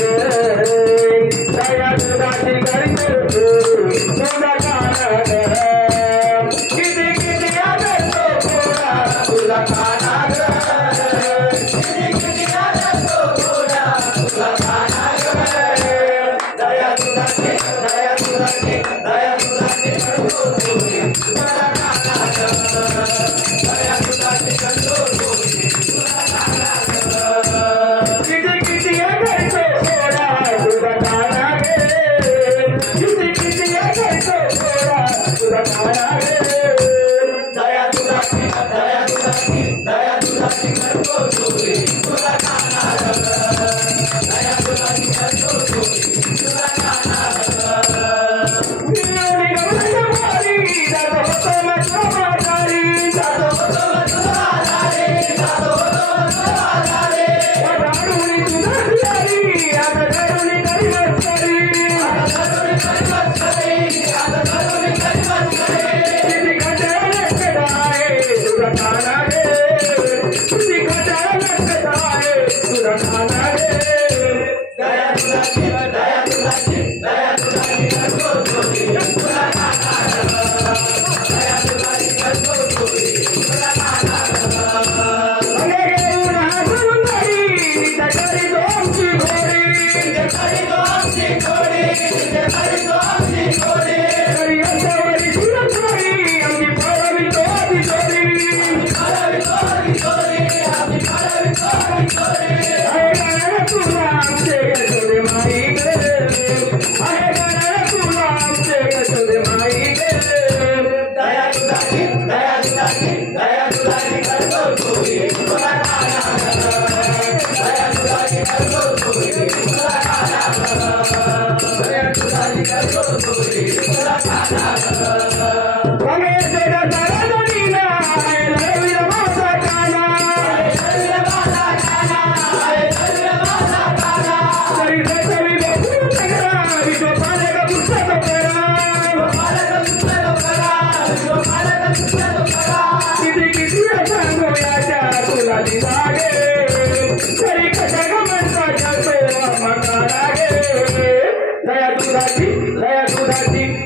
दया दुधाची करतो तुझा खाना किती किती आदरतो घोडा तुझा खाना किती किती आदरतो घोडा तुझा खाना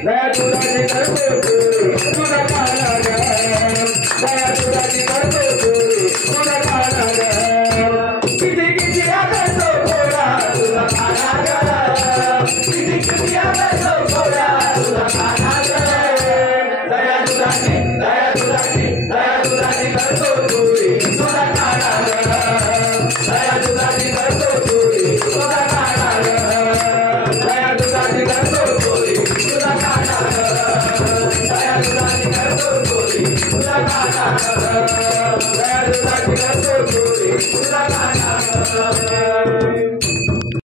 दया दुधाची करतो तुझा खाना दया दुधाची करतो तुझा खाना किती किती आदरतो घोडा तुझा खाना किती किती आदरतो घोडा तुझा खाना दया दुधाची करतो तुझा खाना दया दुधाची करतो तुझा खाना Thank you.